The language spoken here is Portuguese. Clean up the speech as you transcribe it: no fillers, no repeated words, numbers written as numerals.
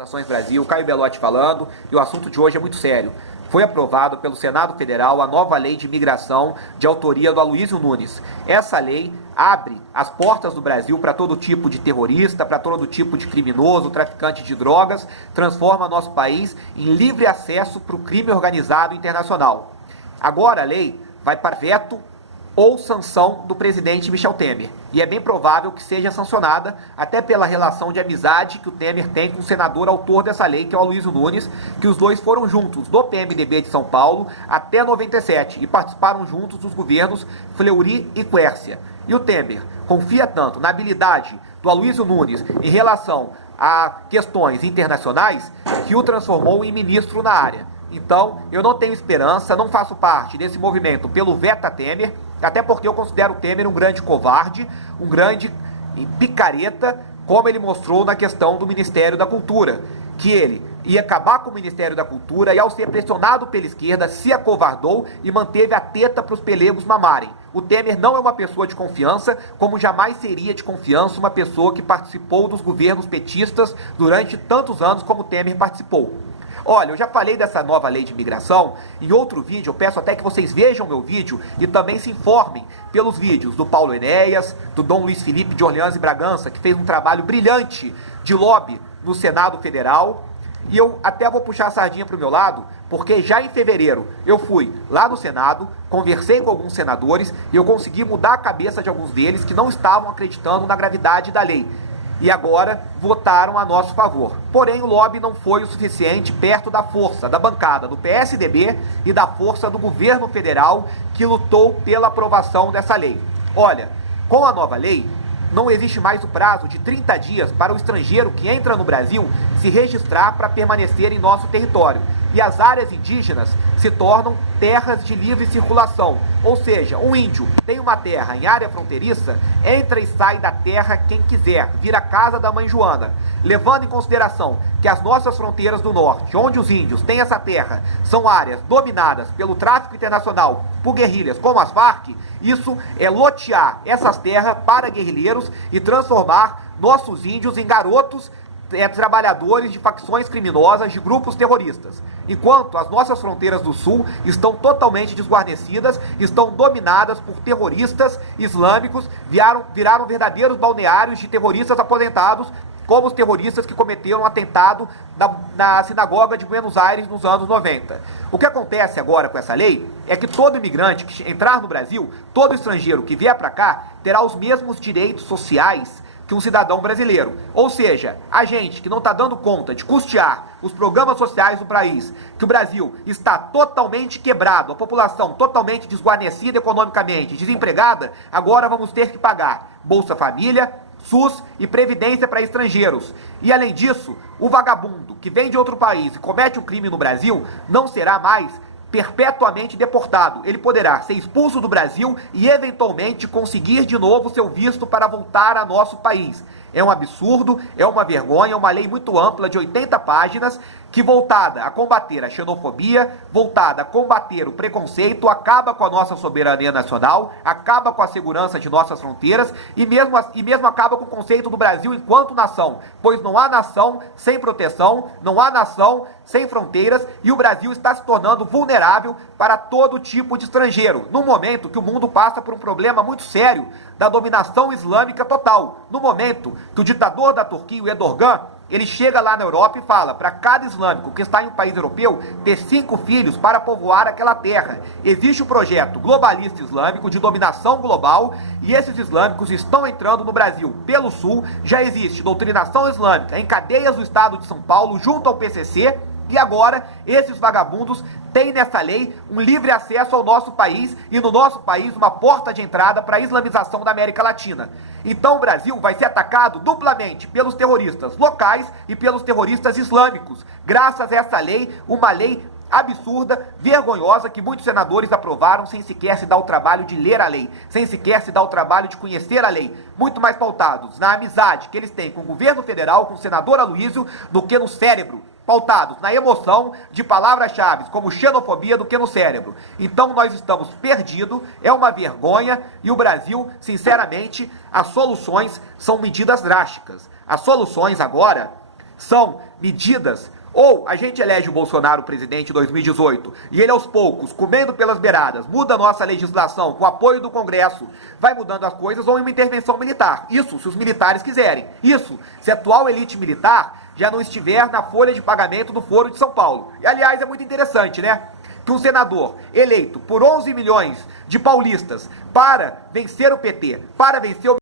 Saudações Brasil, Caio Belotti falando, e o assunto de hoje é muito sério. Foi aprovado pelo Senado Federal a nova lei de imigração de autoria do Aloysio Nunes. Essa lei abre as portas do Brasil para todo tipo de terrorista, para todo tipo de criminoso, traficante de drogas, transforma nosso país em livre acesso para o crime organizado internacional. Agora a lei vai para veto ou sanção do presidente Michel Temer. E é bem provável que seja sancionada, até pela relação de amizade que o Temer tem com o senador autor dessa lei, que é o Aloysio Nunes, que os dois foram juntos do PMDB de São Paulo até 97 e participaram juntos dos governos Fleury e Quércia. E o Temer confia tanto na habilidade do Aloysio Nunes em relação a questões internacionais que o transformou em ministro na área. Então, eu não tenho esperança, não faço parte desse movimento pelo Veta Temer, até porque eu considero o Temer um grande covarde, um grande picareta, como ele mostrou na questão do Ministério da Cultura, que ele ia acabar com o Ministério da Cultura e, ao ser pressionado pela esquerda, se acovardou e manteve a teta para os pelegos mamarem. O Temer não é uma pessoa de confiança, como jamais seria de confiança uma pessoa que participou dos governos petistas durante tantos anos como o Temer participou. Olha, eu já falei dessa nova lei de imigração em outro vídeo, eu peço até que vocês vejam meu vídeo e também se informem pelos vídeos do Paulo Enéas, do Dom Luiz Felipe de Orleans e Bragança, que fez um trabalho brilhante de lobby no Senado Federal. E eu até vou puxar a sardinha para o meu lado, porque já em fevereiro eu fui lá no Senado, conversei com alguns senadores e eu consegui mudar a cabeça de alguns deles que não estavam acreditando na gravidade da lei. E agora votaram a nosso favor. Porém, o lobby não foi o suficiente perto da força da bancada do PSDB e da força do governo federal que lutou pela aprovação dessa lei. Olha, com a nova lei, não existe mais o prazo de 30 dias para o estrangeiro que entra no Brasil se registrar para permanecer em nosso território. E as áreas indígenas se tornam terras de livre circulação. Ou seja, um índio tem uma terra em área fronteiriça, entra e sai da terra quem quiser, vira a casa da mãe Joana. Levando em consideração que as nossas fronteiras do norte, onde os índios têm essa terra, são áreas dominadas pelo tráfico internacional, por guerrilhas como as Farc, isso é lotear essas terras para guerrilheiros e transformar nossos índios em garotos trabalhadores de facções criminosas, de grupos terroristas. Enquanto as nossas fronteiras do sul estão totalmente desguarnecidas, estão dominadas por terroristas islâmicos, viraram verdadeiros balneários de terroristas aposentados, como os terroristas que cometeram um atentado na sinagoga de Buenos Aires nos anos 90. O que acontece agora com essa lei é que todo imigrante que entrar no Brasil, todo estrangeiro que vier para cá, terá os mesmos direitos sociais que um cidadão brasileiro. Ou seja, a gente que não está dando conta de custear os programas sociais do país, que o Brasil está totalmente quebrado, a população totalmente desguarnecida economicamente, desempregada, agora vamos ter que pagar Bolsa Família, SUS e Previdência para estrangeiros. E além disso, o vagabundo que vem de outro país e comete um crime no Brasil não será mais perpetuamente deportado. Ele poderá ser expulso do Brasil e eventualmente conseguir de novo seu visto para voltar a nosso país. É um absurdo, é uma vergonha, é uma lei muito ampla de 80 páginas que, voltada a combater a xenofobia, voltada a combater o preconceito, acaba com a nossa soberania nacional, acaba com a segurança de nossas fronteiras e mesmo acaba com o conceito do Brasil enquanto nação, pois não há nação sem proteção, não há nação sem fronteiras e o Brasil está se tornando vulnerável para todo tipo de estrangeiro, no momento que o mundo passa por um problema muito sério da dominação islâmica total, no momento que o ditador da Turquia, o Erdogan, ele chega lá na Europa e fala para cada islâmico que está em um país europeu ter 5 filhos para povoar aquela terra. Existe um projeto globalista islâmico de dominação global e esses islâmicos estão entrando no Brasil pelo sul. Já existe doutrinação islâmica em cadeias do estado de São Paulo junto ao PCC e agora esses vagabundos têm nessa lei um livre acesso ao nosso país e no nosso país uma porta de entrada para a islamização da América Latina. Então o Brasil vai ser atacado duplamente pelos terroristas locais e pelos terroristas islâmicos, graças a essa lei, uma lei absurda, vergonhosa, que muitos senadores aprovaram sem sequer se dar o trabalho de ler a lei, sem sequer se dar o trabalho de conhecer a lei, muito mais pautados na amizade que eles têm com o governo federal, com o senador Aloysio, do que no cérebro, pautados na emoção de palavras-chave como xenofobia do que no cérebro. Então nós estamos perdidos, é uma vergonha e o Brasil, sinceramente, as soluções são medidas drásticas. As soluções agora são medidas. Ou a gente elege o Bolsonaro presidente em 2018 e ele aos poucos, comendo pelas beiradas, muda a nossa legislação com o apoio do Congresso, vai mudando as coisas, ou em uma intervenção militar. Isso, se os militares quiserem. Isso, se a atual elite militar já não estiver na folha de pagamento do Foro de São Paulo. E aliás, é muito interessante, né? Que um senador eleito por 11 milhões de paulistas para vencer o PT, para vencer o